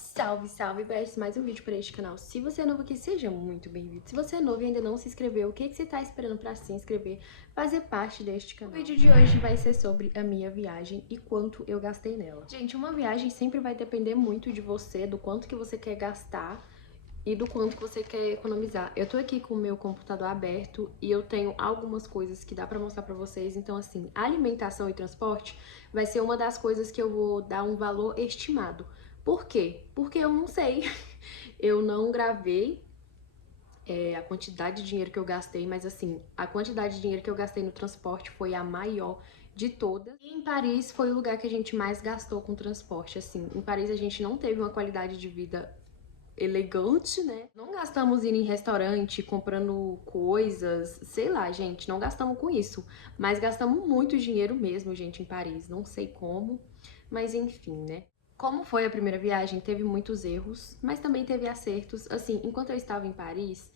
Salve, salve, Best, mais um vídeo para este canal. Se você é novo aqui, seja muito bem-vindo. Se você é novo e ainda não se inscreveu, o que você está esperando para se inscrever, fazer parte deste canal? O vídeo de hoje vai ser sobre a minha viagem e quanto eu gastei nela. Gente, uma viagem sempre vai depender muito de você, do quanto que você quer gastar e do quanto que você quer economizar. Eu tô aqui com o meu computador aberto e eu tenho algumas coisas que dá pra mostrar pra vocês. Então, assim, alimentação e transporte vai ser uma das coisas que eu vou dar um valor estimado. Por quê? Porque eu não sei. Eu não gravei a quantidade de dinheiro que eu gastei, mas assim, a quantidade de dinheiro que eu gastei no transporte foi a maior de todas. E em Paris foi o lugar que a gente mais gastou com transporte, assim. Em Paris a gente não teve uma qualidade de vida elegante, né? Não gastamos indo em restaurante, comprando coisas, sei lá, gente, não gastamos com isso. Mas gastamos muito dinheiro mesmo, gente, em Paris. Não sei como, mas enfim, né? Como foi a primeira viagem, teve muitos erros, mas também teve acertos. Assim, enquanto eu estava em Paris,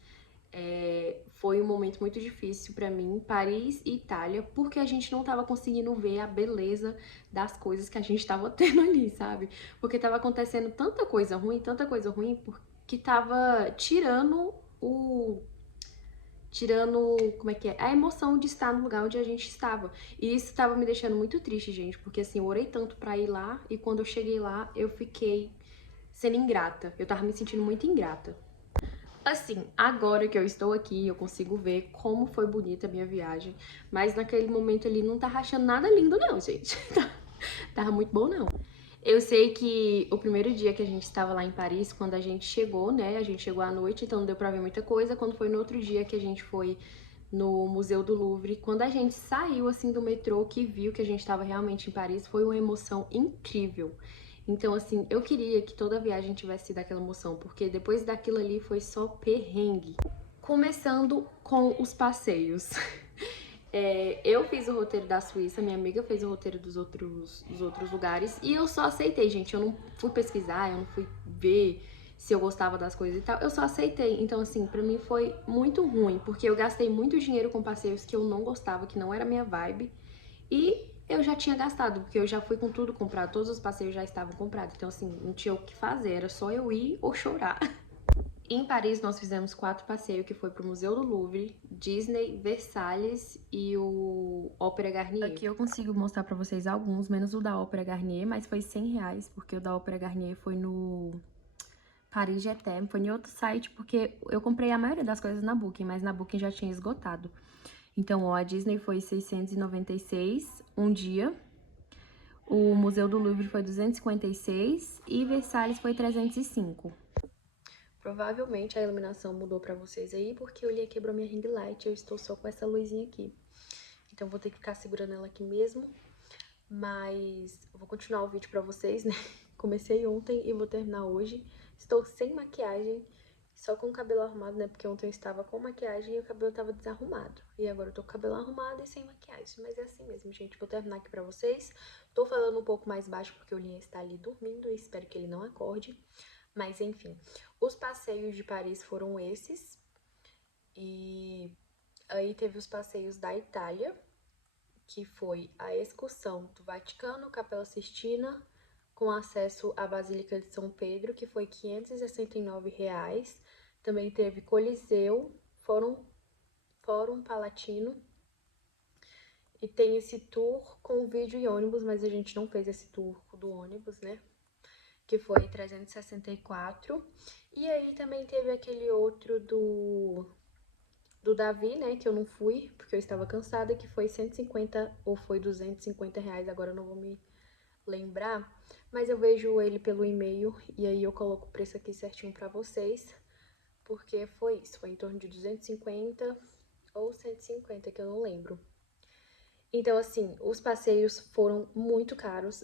foi um momento muito difícil pra mim, Paris e Itália, porque a gente não tava conseguindo ver a beleza das coisas que a gente tava tendo ali, sabe? Porque tava acontecendo tanta coisa ruim, que tava tirando, como é que é? A emoção de estar no lugar onde a gente estava. E isso tava me deixando muito triste, gente, porque assim, eu orei tanto pra ir lá e quando eu cheguei lá, eu fiquei sendo ingrata. Eu tava me sentindo muito ingrata. Assim, agora que eu estou aqui, eu consigo ver como foi bonita a minha viagem. Mas naquele momento ali não tava achando nada lindo, não, gente. Tava muito bom, não. Eu sei que o primeiro dia que a gente estava lá em Paris, quando a gente chegou, né? A gente chegou à noite, então não deu pra ver muita coisa. Quando foi no outro dia que a gente foi no Museu do Louvre, quando a gente saiu assim do metrô, que viu que a gente estava realmente em Paris, foi uma emoção incrível. Então, assim, eu queria que toda a viagem tivesse sido aquela emoção, porque depois daquilo ali foi só perrengue. Começando com os passeios. Eu fiz o roteiro da Suíça, minha amiga fez o roteiro dos outros lugares, e eu só aceitei, gente. Eu não fui pesquisar, eu não fui ver se eu gostava das coisas e tal, eu só aceitei. Então, assim, pra mim foi muito ruim, porque eu gastei muito dinheiro com passeios que eu não gostava, que não era minha vibe, e eu já tinha gastado, porque eu já fui com tudo comprado, todos os passeios já estavam comprados. Então, assim, não tinha o que fazer, era só eu ir ou chorar. Em Paris, nós fizemos 4 passeios, que foi pro Museu do Louvre, Disney, Versalhes e o Ópera Garnier. Aqui eu consigo mostrar pra vocês alguns, menos o da Ópera Garnier, mas foi R$ 100, porque o da Ópera Garnier foi no Paris GTM, foi em outro site, porque eu comprei a maioria das coisas na Booking, mas na Booking já tinha esgotado. Então, ó, a Disney foi 696 um dia, o Museu do Louvre foi 256 e Versalhes foi 305. Provavelmente a iluminação mudou pra vocês aí, porque o Lia quebrou minha ring light, eu estou só com essa luzinha aqui. Então vou ter que ficar segurando ela aqui mesmo, mas eu vou continuar o vídeo pra vocês, né? Comecei ontem e vou terminar hoje. Estou sem maquiagem, só com o cabelo arrumado, né? Porque ontem eu estava com maquiagem e o cabelo estava desarrumado. E agora eu tô com o cabelo arrumado e sem maquiagem, mas é assim mesmo, gente. Vou terminar aqui pra vocês. Tô falando um pouco mais baixo porque o Lia está ali dormindo e espero que ele não acorde. Mas enfim, os passeios de Paris foram esses. E aí teve os passeios da Itália, que foi a excursão do Vaticano, Capela Sistina, com acesso à Basílica de São Pedro, que foi R$ 569. Também teve Coliseu, Fórum Palatino. E tem esse tour com vídeo e ônibus, mas a gente não fez esse tour do ônibus, né? Que foi 364. E aí também teve aquele outro do Davi, né, que eu não fui, porque eu estava cansada, que foi 150 ou foi R$ 250, agora eu não vou me lembrar, mas eu vejo ele pelo e-mail e aí eu coloco o preço aqui certinho pra vocês, porque foi isso, foi em torno de 250 ou 150, que eu não lembro. Então, assim, os passeios foram muito caros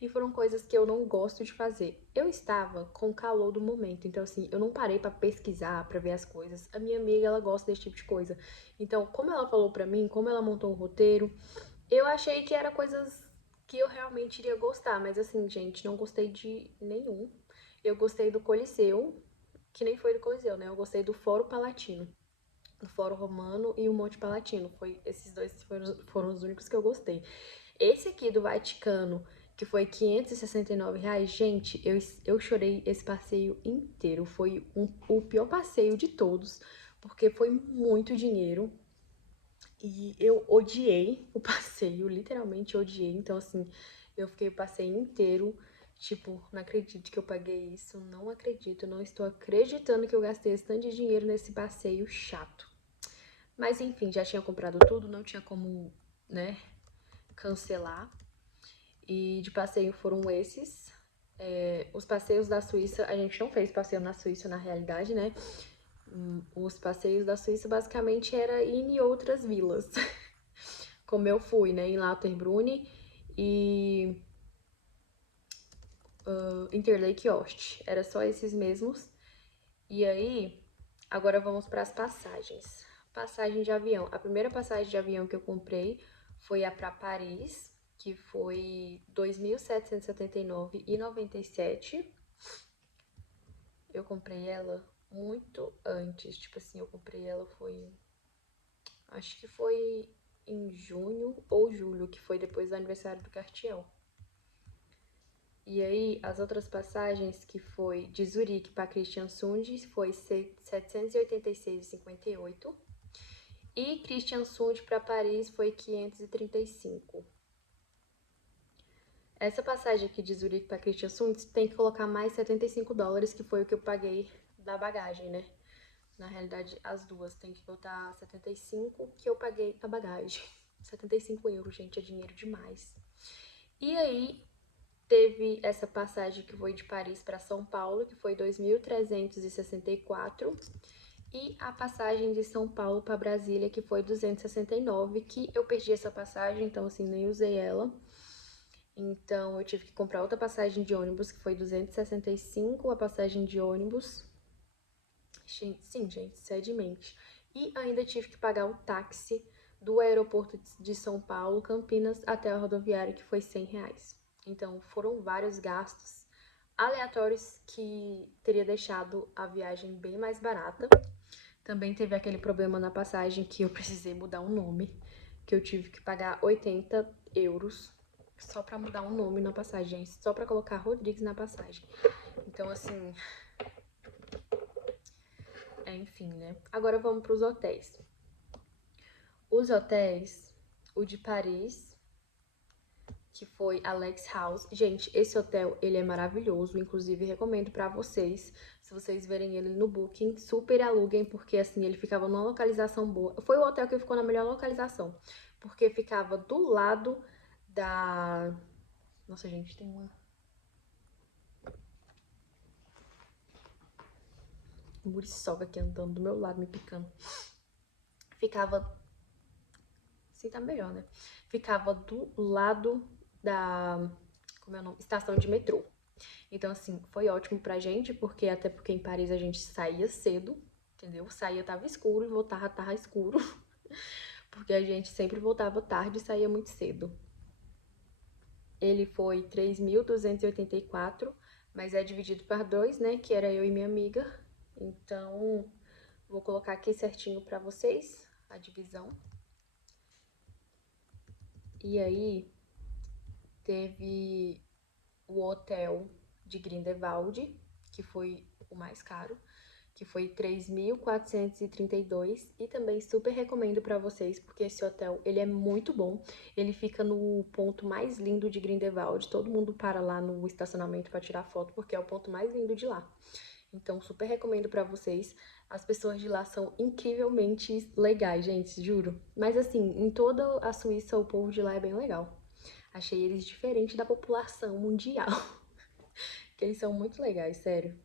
e foram coisas que eu não gosto de fazer. Eu estava com o calor do momento, então, assim, eu não parei pra pesquisar, pra ver as coisas. A minha amiga, ela gosta desse tipo de coisa. Então, como ela falou pra mim, como ela montou o roteiro, eu achei que era coisas que eu realmente iria gostar, mas, assim, gente, não gostei de nenhum. Eu gostei do Coliseu, que nem foi do Coliseu, né? Eu gostei do Fórum Palatino, do Fórum Romano e o Monte Palatino. Esses dois foram os únicos que eu gostei. Esse aqui do Vaticano que foi R$ 569. Gente, eu chorei esse passeio inteiro. Foi o pior passeio de todos, porque foi muito dinheiro. E eu odiei o passeio, literalmente odiei. Então, assim, eu fiquei o passeio inteiro, tipo, não acredito que eu paguei isso, não acredito, não estou acreditando que eu gastei esse tanto de dinheiro nesse passeio chato. Mas, enfim, já tinha comprado tudo, não tinha como, né, cancelar. E de passeio foram esses. Os passeios da Suíça, a gente não fez passeio na Suíça na realidade, né? Os passeios da Suíça basicamente era ir em outras vilas. Como eu fui, né? Em Lauterbrunnen e Interlake Ost. Era só esses mesmos. E aí, agora vamos para as passagens. Passagem de avião. A primeira passagem de avião que eu comprei foi a para Paris, que foi R$ 2.779,97. Eu comprei ela muito antes, tipo assim, eu comprei ela acho que foi em junho ou julho, que foi depois do aniversário do Cartier. E aí, as outras passagens, que foi de Zurique para Kristiansund, foi R$ 786,58. E Kristiansund para Paris foi 535. Essa passagem aqui de Zurique para Kristiansund tem que colocar mais $75, que foi o que eu paguei da bagagem, né? Na realidade, as duas tem que botar 75, que eu paguei a bagagem. 75 €, gente, é dinheiro demais. E aí, teve essa passagem que foi de Paris para São Paulo, que foi 2.364. E a passagem de São Paulo para Brasília, que foi 269, que eu perdi essa passagem, então assim, nem usei ela. Então eu tive que comprar outra passagem de ônibus, que foi 265 a passagem de ônibus. Sim, gente, sedimente. E ainda tive que pagar o táxi do aeroporto de São Paulo, Campinas, até a rodoviária, que foi R$ 100. Então foram vários gastos aleatórios que teria deixado a viagem bem mais barata. Também teve aquele problema na passagem que eu precisei mudar um nome, que eu tive que pagar 80 € só pra mudar um nome na passagem, só pra colocar Rodrigues na passagem. Então, assim, enfim, né? Agora vamos pros hotéis. Os hotéis, o de Paris, que foi Alex House. Gente, esse hotel, ele é maravilhoso, inclusive recomendo pra vocês. Se vocês verem ele no Booking, super aluguem, porque assim, ele ficava numa localização boa. Foi o hotel que ficou na melhor localização, porque ficava do lado da... Nossa, gente, tem uma muriçoca aqui andando do meu lado, me picando. Ficava... Assim tá melhor, né? Ficava do lado da... Como é o nome? Estação de metrô. Então, assim, foi ótimo pra gente, até porque em Paris a gente saía cedo, entendeu? Saía, tava escuro, e voltava, tava escuro. Porque a gente sempre voltava tarde e saía muito cedo. Ele foi 3.284, mas é dividido por 2, né? Que era eu e minha amiga. Então, vou colocar aqui certinho pra vocês a divisão. E aí, teve o hotel de Grindelwald, que foi o mais caro, que foi 3.432, e também super recomendo pra vocês, porque esse hotel, ele é muito bom. Ele fica no ponto mais lindo de Grindelwald, todo mundo para lá no estacionamento pra tirar foto, porque é o ponto mais lindo de lá. Então, super recomendo pra vocês. As pessoas de lá são incrivelmente legais, gente, juro. Mas assim, em toda a Suíça, o povo de lá é bem legal. Achei eles diferentes da população mundial. Que eles são muito legais, sério.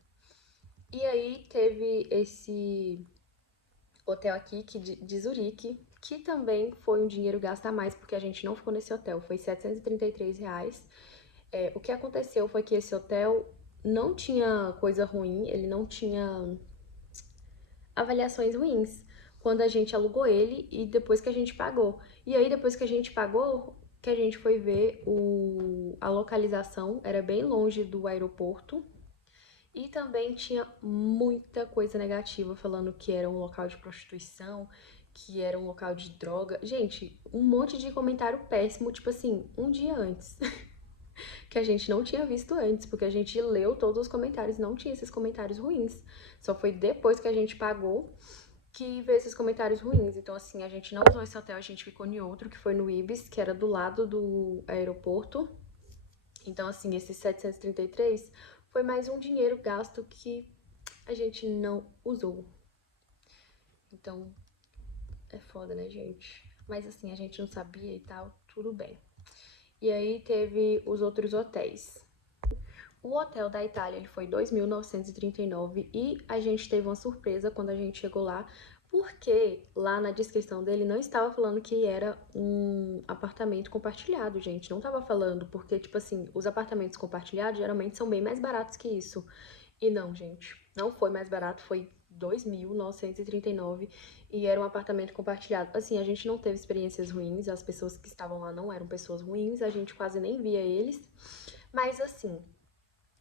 E aí teve esse hotel aqui de Zurique, que também foi um dinheiro gasto a mais, porque a gente não ficou nesse hotel, foi R$ 733. O que aconteceu foi que esse hotel não tinha coisa ruim, ele não tinha avaliações ruins quando a gente alugou ele e depois que a gente pagou. E aí, depois que a gente pagou, que a gente foi ver a localização, era bem longe do aeroporto. E também tinha muita coisa negativa, falando que era um local de prostituição, que era um local de droga. Gente, um monte de comentário péssimo, tipo assim, um dia antes. que a gente não tinha visto antes, porque a gente leu todos os comentários, não tinha esses comentários ruins. Só foi depois que a gente pagou que veio esses comentários ruins. Então, assim, a gente não usou esse hotel, a gente ficou em outro, que foi no Ibis, que era do lado do aeroporto. Então, assim, esses 733 foi mais um dinheiro gasto que a gente não usou. Então, é foda, né, gente? Mas, assim, a gente não sabia e tal, tudo bem. E aí teve os outros hotéis. O hotel da Itália, ele foi 2.939 e a gente teve uma surpresa quando a gente chegou lá, porque lá na descrição dele não estava falando que era um apartamento compartilhado, gente. Não estava falando, porque, tipo assim, os apartamentos compartilhados geralmente são bem mais baratos que isso. E não, gente, não foi mais barato, foi 2.939 e era um apartamento compartilhado. Assim, a gente não teve experiências ruins, as pessoas que estavam lá não eram pessoas ruins, a gente quase nem via eles. Mas assim,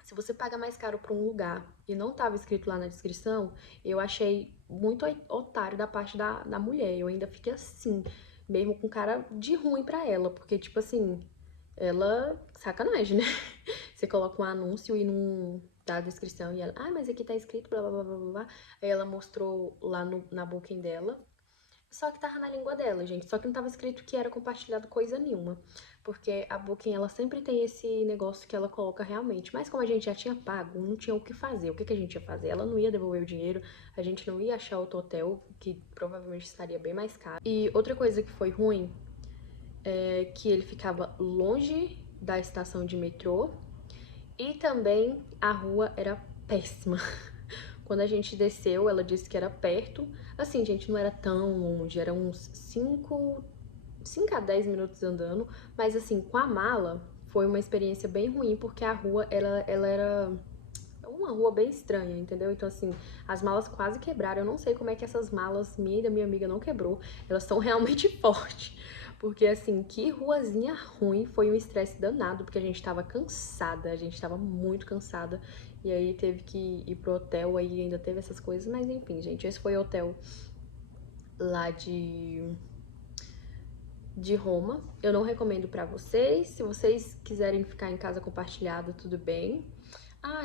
se você paga mais caro pra um lugar e não tava escrito lá na descrição, eu achei muito otário da parte da mulher. Eu ainda fiquei assim, mesmo com cara de ruim pra ela, porque, tipo assim, ela. Sacanagem, né? Você coloca um anúncio e não dá a descrição e ela, mas aqui tá escrito blá blá blá blá blá. Aí ela mostrou lá na booking dela. Só que tava na língua dela, gente. Só que não tava escrito que era compartilhado coisa nenhuma. Porque a Booking, ela sempre tem esse negócio que ela coloca realmente. Mas como a gente já tinha pago, não tinha o que fazer. O que a gente ia fazer? Ela não ia devolver o dinheiro, a gente não ia achar outro hotel, que provavelmente estaria bem mais caro. E outra coisa que foi ruim é que ele ficava longe da estação de metrô. E também a rua era péssima. Quando a gente desceu, ela disse que era perto. Assim, gente, não era tão longe, era uns 5 a 10 minutos andando. Mas assim, com a mala, foi uma experiência bem ruim, porque a rua, ela era uma rua bem estranha, entendeu? Então, assim, as malas quase quebraram. Eu não sei como é que essas malas, minha e da minha amiga, não quebrou. Elas são realmente fortes. Porque, assim, que ruazinha ruim. Foi um estresse danado, porque a gente tava cansada. A gente tava muito cansada. E aí teve que ir pro hotel, aí ainda teve essas coisas. Mas, enfim, gente, esse foi o hotel lá de Roma. Eu não recomendo pra vocês. Se vocês quiserem ficar em casa compartilhado, tudo bem.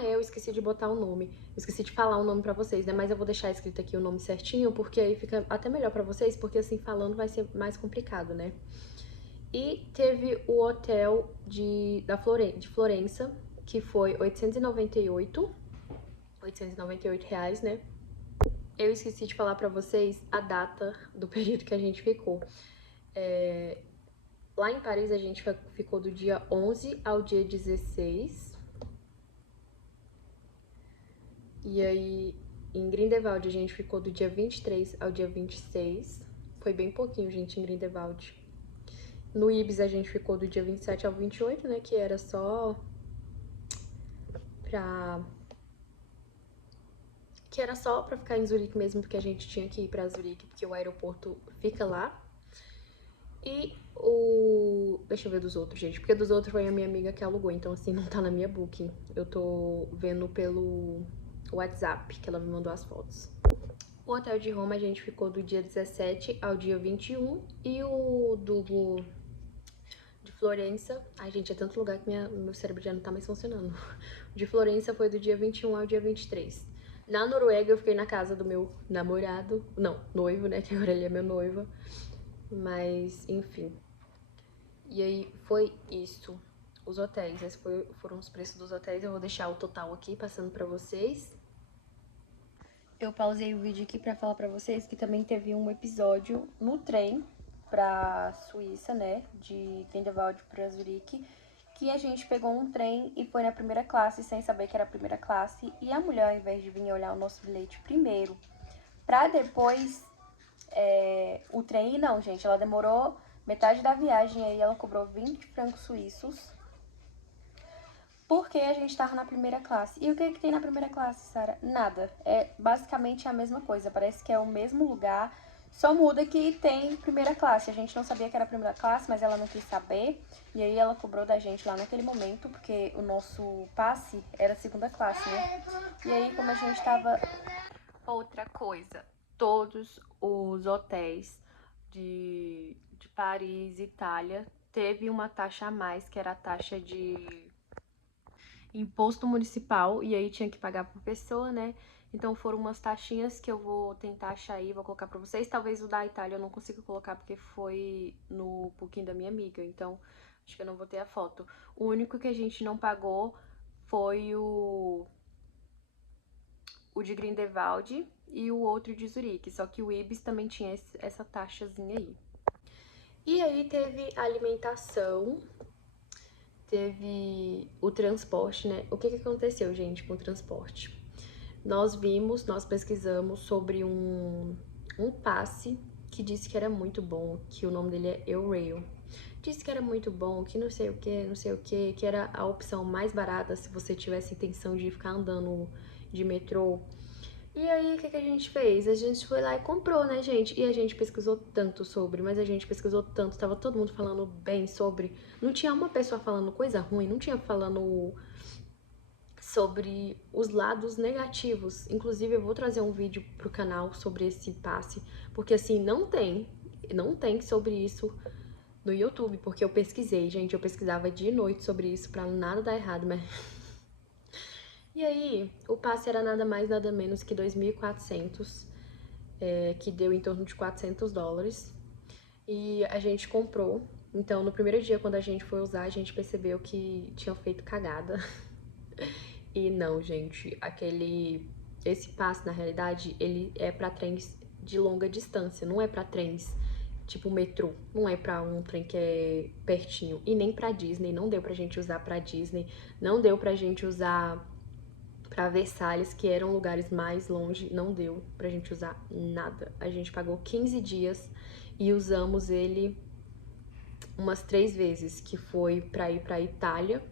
Eu esqueci de botar o nome. Eu esqueci de falar o nome pra vocês, né? Mas eu vou deixar escrito aqui o nome certinho, porque aí fica até melhor pra vocês, porque assim, falando vai ser mais complicado, né? E teve o hotel de Florença, que foi 898 reais, né? Eu esqueci de falar pra vocês a data do período que a gente ficou. Lá em Paris a gente ficou do dia 11 ao dia 16. E aí, em Grindelwald, a gente ficou do dia 23 ao dia 26. Foi bem pouquinho, gente, em Grindelwald. No Ibis, a gente ficou do dia 27 ao 28, né? Que era só pra... Que era só pra ficar em Zurique mesmo, porque a gente tinha que ir pra Zurique, porque o aeroporto fica lá. E o... Deixa eu ver dos outros, gente. Porque dos outros foi a minha amiga que alugou, então assim, não tá na minha booking. Eu tô vendo pelo WhatsApp, que ela me mandou as fotos. O hotel de Roma a gente ficou do dia 17 ao dia 21 e o do de Florença... Ai, gente, é tanto lugar que meu cérebro já não tá mais funcionando. O de Florença foi do dia 21 ao dia 23. Na Noruega eu fiquei na casa do meu namorado, não, noivo, né, que agora ele é meu noivo. Mas, enfim. E aí foi isso. Os hotéis, esses foram os preços dos hotéis. Eu vou deixar o total aqui passando pra vocês. Eu pausei o vídeo aqui pra falar pra vocês que também teve um episódio no trem pra Suíça, né, de Grindelwald pra Zurique, que a gente pegou um trem e foi na primeira classe sem saber que era a primeira classe, e a mulher, ao invés de vir olhar o nosso bilhete primeiro, pra depois o trem, não, gente, ela demorou metade da viagem, aí ela cobrou 20 francos suíços, porque a gente tava na primeira classe. E o que tem na primeira classe, Sara? Nada. É basicamente a mesma coisa. Parece que é o mesmo lugar. Só muda que tem primeira classe. A gente não sabia que era primeira classe, mas ela não quis saber. E aí ela cobrou da gente lá naquele momento, porque o nosso passe era segunda classe, né? E aí, como a gente tava... Outra coisa, todos os hotéis de Paris, Itália, teve uma taxa a mais, que era a taxa de imposto municipal, e aí tinha que pagar por pessoa, né? Então foram umas taxinhas que eu vou tentar achar aí, vou colocar pra vocês. Talvez o da Itália eu não consiga colocar porque foi no booking da minha amiga, então acho que eu não vou ter a foto. O único que a gente não pagou foi o de Grindelwald e o outro de Zurique, só que o Ibis também tinha essa taxazinha aí. E aí teve alimentação, teve o transporte, né? O que aconteceu, gente, com o transporte? Nós pesquisamos sobre um passe que disse que era muito bom, que o nome dele é Eurail. Disse que era muito bom, que não sei o que, não sei o que era a opção mais barata se você tivesse intenção de ficar andando de metrô. E aí, o que a gente fez? A gente foi lá e comprou, né, gente? E a gente pesquisou tanto sobre, mas a gente pesquisou tanto, tava todo mundo falando bem sobre. Não tinha uma pessoa falando coisa ruim, não tinha falando sobre os lados negativos. Inclusive, eu vou trazer um vídeo pro canal sobre esse passe, porque assim, não tem sobre isso no YouTube, porque eu pesquisei, gente, eu pesquisava de noite sobre isso pra nada dar errado, mas... E aí, o passe era nada mais, nada menos que 2.400, que deu em torno de $400. E a gente comprou. Então, no primeiro dia, quando a gente foi usar, a gente percebeu que tinham feito cagada. E não, gente, esse passe, na realidade, ele é pra trens de longa distância, não é pra trens tipo metrô, não é pra um trem que é pertinho. E nem pra Disney, não deu pra gente usar pra Disney, não deu pra gente usar pra Versalhes, que eram lugares mais longe, não deu pra gente usar nada. A gente pagou 15 dias e usamos ele umas 3 vezes, que foi pra ir pra Itália,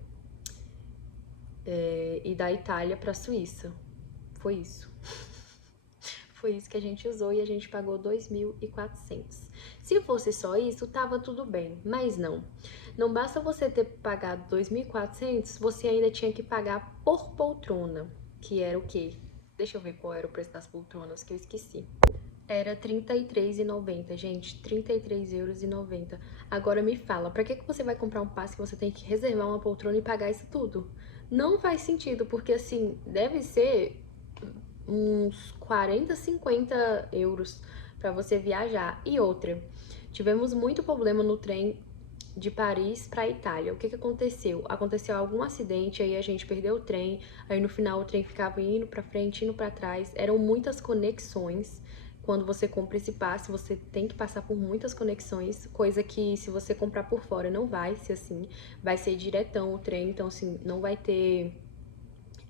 e da Itália pra Suíça. Foi isso. Foi isso que a gente usou e a gente pagou 2.400. Se fosse só isso, tava tudo bem, mas não. Não basta você ter pagado 2.400, você ainda tinha que pagar por poltrona, que era o quê? Deixa eu ver qual era o preço das poltronas, que eu esqueci. Era R$33,90, gente, €33,90. Agora me fala, pra que você vai comprar um passe que você tem que reservar uma poltrona e pagar isso tudo? Não faz sentido, porque assim, deve ser uns 40, 50 euros para você viajar. E outra, tivemos muito problema no trem de Paris para Itália. O que aconteceu? Aconteceu algum acidente, aí a gente perdeu o trem, aí no final o trem ficava indo para frente, indo para trás. Eram muitas conexões. Quando você compra esse passe, você tem que passar por muitas conexões, coisa que se você comprar por fora não vai ser assim, vai ser diretão o trem, então assim, não vai ter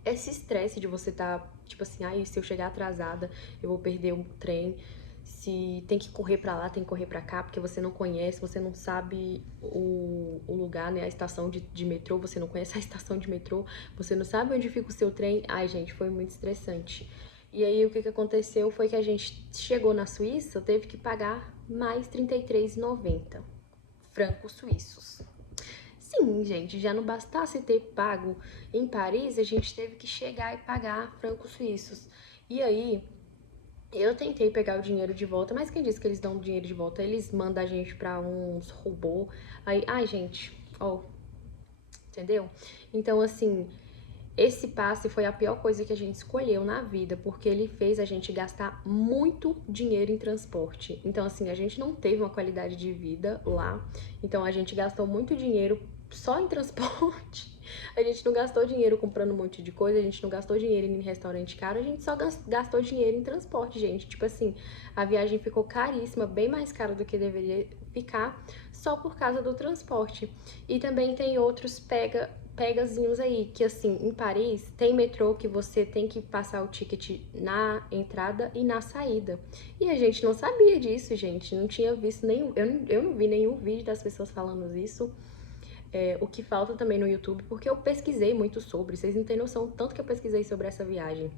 esse estresse de você tá, tipo assim, ai, se eu chegar atrasada, eu vou perder o trem. Se tem que correr pra lá, tem que correr pra cá, porque você não conhece, você não sabe o lugar, né? A estação de metrô, você não conhece a estação de metrô, você não sabe onde fica o seu trem. Ai, gente, foi muito estressante. E aí, o que aconteceu foi que a gente chegou na Suíça, teve que pagar mais R$33,90 francos suíços. Sim, gente, já não bastasse ter pago em Paris, a gente teve que chegar e pagar francos suíços. E aí, eu tentei pegar o dinheiro de volta, mas quem disse que eles dão o dinheiro de volta? Eles mandam a gente pra uns robôs. Aí, ai, gente, ó, entendeu? Então, assim, esse passe foi a pior coisa que a gente escolheu na vida, porque ele fez a gente gastar muito dinheiro em transporte. Então, assim, a gente não teve uma qualidade de vida lá, então a gente gastou muito dinheiro só em transporte. A gente não gastou dinheiro comprando um monte de coisa, a gente não gastou dinheiro em restaurante caro, a gente só gastou dinheiro em transporte, gente. Tipo assim, a viagem ficou caríssima, bem mais cara do que deveria ficar, só por causa do transporte. E também tem outros pegazinhos aí, que assim, em Paris tem metrô que você tem que passar o ticket na entrada e na saída. E a gente não sabia disso, gente. Não tinha visto nenhum. Eu não vi nenhum vídeo das pessoas falando isso. O que falta também no YouTube, porque eu pesquisei muito sobre. Vocês não têm noção do tanto que eu pesquisei sobre essa viagem.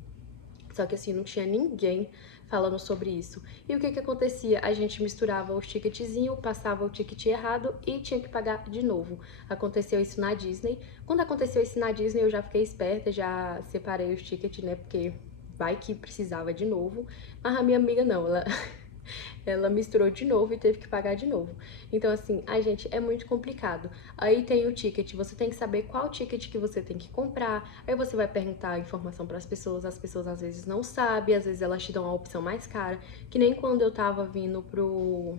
Só que assim, não tinha ninguém falando sobre isso. E o que acontecia? A gente misturava os ticketzinhos, passava o ticket errado e tinha que pagar de novo. Aconteceu isso na Disney. Quando aconteceu isso na Disney, eu já fiquei esperta, já separei os tickets, né? Porque vai que precisava de novo. Mas a minha amiga não, ela Ela misturou de novo e teve que pagar de novo. Então, assim, ai, gente, é muito complicado. Aí tem o ticket, você tem que saber qual ticket que você tem que comprar. Aí você vai perguntar a informação para as pessoas às vezes não sabem, às vezes elas te dão a opção mais cara. Que nem quando eu tava vindo pro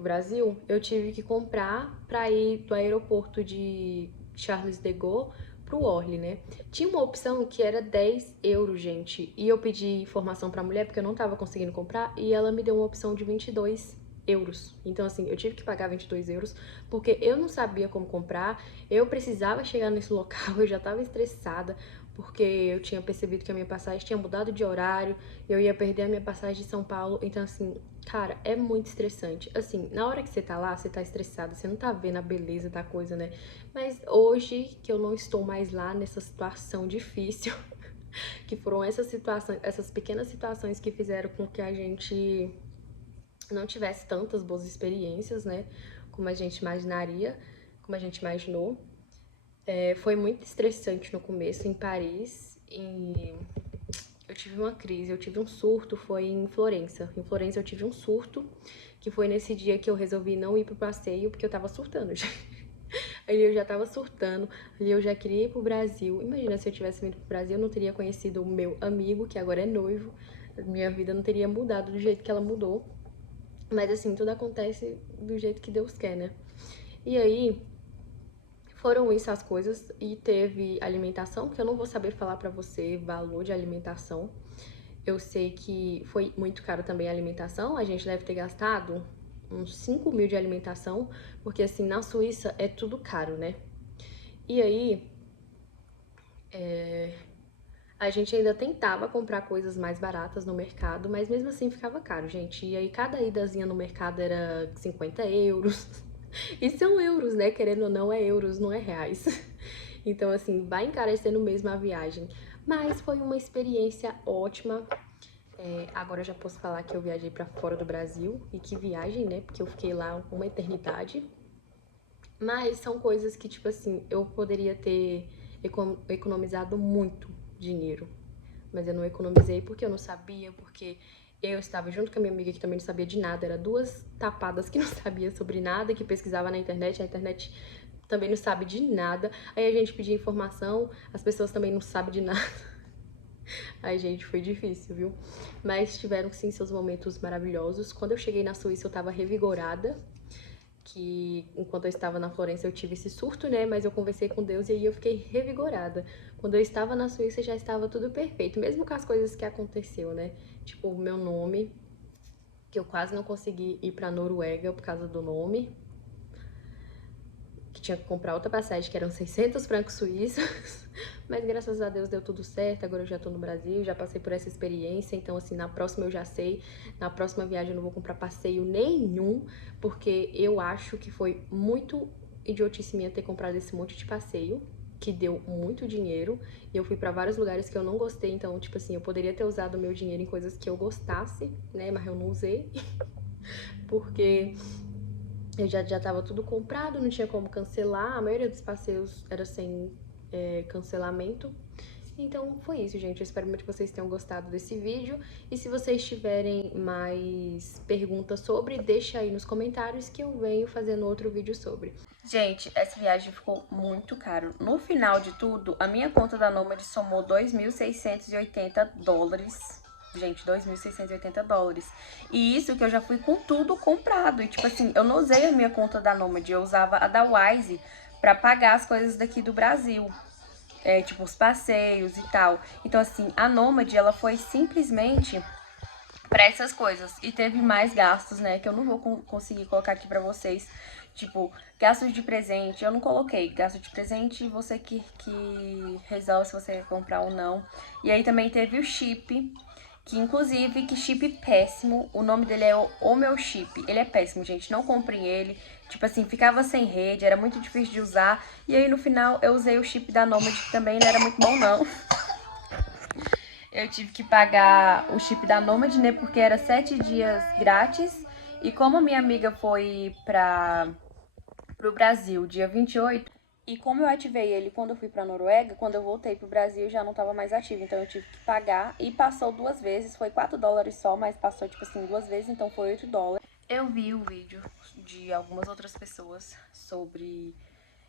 Brasil, eu tive que comprar pra ir do aeroporto de Charles de Gaulle pro Orly, né? Tinha uma opção que era 10 euros, gente. E eu pedi informação pra mulher porque eu não tava conseguindo comprar e ela me deu uma opção de 22 euros. Então, assim, eu tive que pagar 22 euros porque eu não sabia como comprar, eu precisava chegar nesse local, eu já tava estressada porque eu tinha percebido que a minha passagem tinha mudado de horário, eu ia perder a minha passagem de São Paulo. Então, assim, cara, é muito estressante. Assim, na hora que você tá lá, você tá estressada, você não tá vendo a beleza da coisa, né? Mas hoje que eu não estou mais lá nessa situação difícil, que foram essas situações, essas pequenas situações que fizeram com que a gente não tivesse tantas boas experiências, né? Como a gente imaginaria, como a gente imaginou. Foi muito estressante no começo em Paris e eu tive uma crise, eu tive um surto, foi em Florença. Em Florença eu tive um surto, que foi nesse dia que eu resolvi não ir pro passeio, porque eu tava surtando, gente. Ali eu já tava surtando, ali eu já queria ir pro Brasil. Imagina se eu tivesse vindo pro Brasil, eu não teria conhecido o meu amigo, que agora é noivo. Minha vida não teria mudado do jeito que ela mudou. Mas assim, tudo acontece do jeito que Deus quer, né? E aí, foram isso as coisas. E teve alimentação, que eu não vou saber falar pra você valor de alimentação. Eu sei que foi muito caro também a alimentação. A gente deve ter gastado uns 5 mil de alimentação, porque assim, na Suíça é tudo caro, né? E aí, a gente ainda tentava comprar coisas mais baratas no mercado, mas mesmo assim ficava caro, gente. E aí, cada idazinha no mercado era 50 euros. E são euros, né? Querendo ou não, é euros, não é reais. Então, assim, vai encarecendo mesmo a viagem. Mas foi uma experiência ótima. Agora eu já posso falar que eu viajei pra fora do Brasil. E que viagem, né? Porque eu fiquei lá uma eternidade. Mas são coisas que, tipo assim, eu poderia ter economizado muito dinheiro. Mas eu não economizei porque eu não sabia, porque eu estava junto com a minha amiga que também não sabia de nada. Era duas tapadas que não sabia sobre nada, que pesquisava na internet. A internet também não sabe de nada. Aí a gente pedia informação, as pessoas também não sabem de nada. Ai, gente, foi difícil, viu? Mas tiveram sim seus momentos maravilhosos. Quando eu cheguei na Suíça, eu tava revigorada, que enquanto eu estava na Florença eu tive esse surto, né? Mas eu conversei com Deus e aí eu fiquei revigorada. Quando eu estava na Suíça já estava tudo perfeito, mesmo com as coisas que aconteceu, né? Tipo, o meu nome, que eu quase não consegui ir pra Noruega por causa do nome, que tinha que comprar outra passagem, que eram 600 francos suíços. Mas graças a Deus deu tudo certo, agora eu já tô no Brasil, já passei por essa experiência, então assim, na próxima eu já sei, na próxima viagem eu não vou comprar passeio nenhum, porque eu acho que foi muito idiotice minha ter comprado esse monte de passeio, que deu muito dinheiro, e eu fui pra vários lugares que eu não gostei, então, tipo assim, eu poderia ter usado o meu dinheiro em coisas que eu gostasse, né, mas eu não usei, porque eu já tava tudo comprado, não tinha como cancelar, a maioria dos passeios era sem cancelamento. Então foi isso, gente. Eu espero muito que vocês tenham gostado desse vídeo. E se vocês tiverem mais perguntas sobre, deixa aí nos comentários que eu venho fazendo outro vídeo sobre. Gente, essa viagem ficou muito caro. No final de tudo, a minha conta da Nomad somou 2.680 dólares. Gente, 2.680 dólares. E isso que eu já fui com tudo comprado. E tipo assim, eu não usei a minha conta da Nomad, eu usava a da Wise pra pagar as coisas daqui do Brasil. Tipo, os passeios e tal. Então, assim, a Nomad, ela foi simplesmente pra essas coisas. E teve mais gastos, né, que eu não vou conseguir colocar aqui pra vocês. Tipo, gastos de presente, eu não coloquei. Gasto de presente, você que resolve se você quer comprar ou não. E aí também teve o chip, que inclusive, que chip péssimo. O nome dele é o Meu Chip. Ele é péssimo, gente. Não comprem ele. Tipo assim, ficava sem rede, era muito difícil de usar. E aí no final eu usei o chip da Nomad, que também não era muito bom, não. Eu tive que pagar o chip da Nomad, né? Porque era 7 dias grátis. E como a minha amiga foi pro Brasil dia 28, E como eu ativei ele quando eu fui pra Noruega, quando eu voltei pro Brasil já não tava mais ativo, então eu tive que pagar e passou 2 vezes, foi $4 só, mas passou tipo assim 2 vezes, então foi $8. Eu vi o vídeo de algumas outras pessoas sobre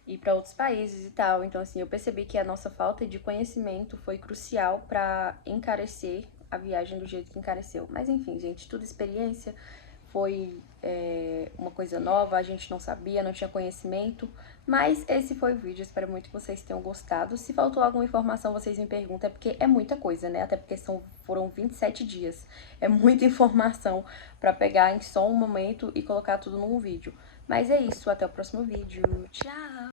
ir pra outros países e tal, então assim, eu percebi que a nossa falta de conhecimento foi crucial pra encarecer a viagem do jeito que encareceu. Mas enfim, gente, tudo experiência, foi uma coisa nova, a gente não sabia, não tinha conhecimento, mas esse foi o vídeo, espero muito que vocês tenham gostado. Se faltou alguma informação, vocês me perguntam, é porque é muita coisa, né? Até porque foram 27 dias, é muita informação pra pegar em só um momento e colocar tudo num vídeo. Mas é isso, até o próximo vídeo, tchau!